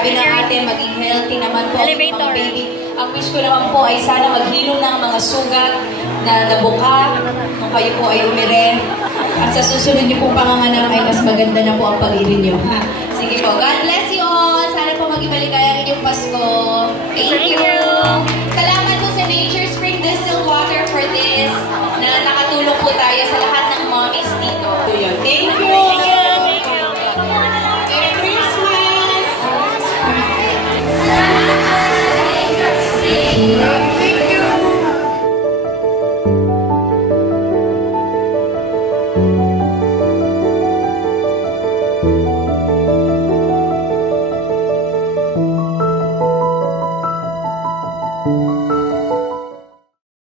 Sabi ng ate, maging healthy naman po ang mga baby. Ang wish ko naman po ay sana maghilom ng mga sugat na nabuka kung kayo po ay umire. At sa susunod niyo pong panganganak ay mas maganda na po ang pag-ibig niyo. Sige po, God bless you all. Sana po mag-ibaligay ang inyong Pasko. Thank you. Salamat po sa Nature Spring Distilled Water for this na nakatulong po tayo sa lahat ng mommies dito. Thank you.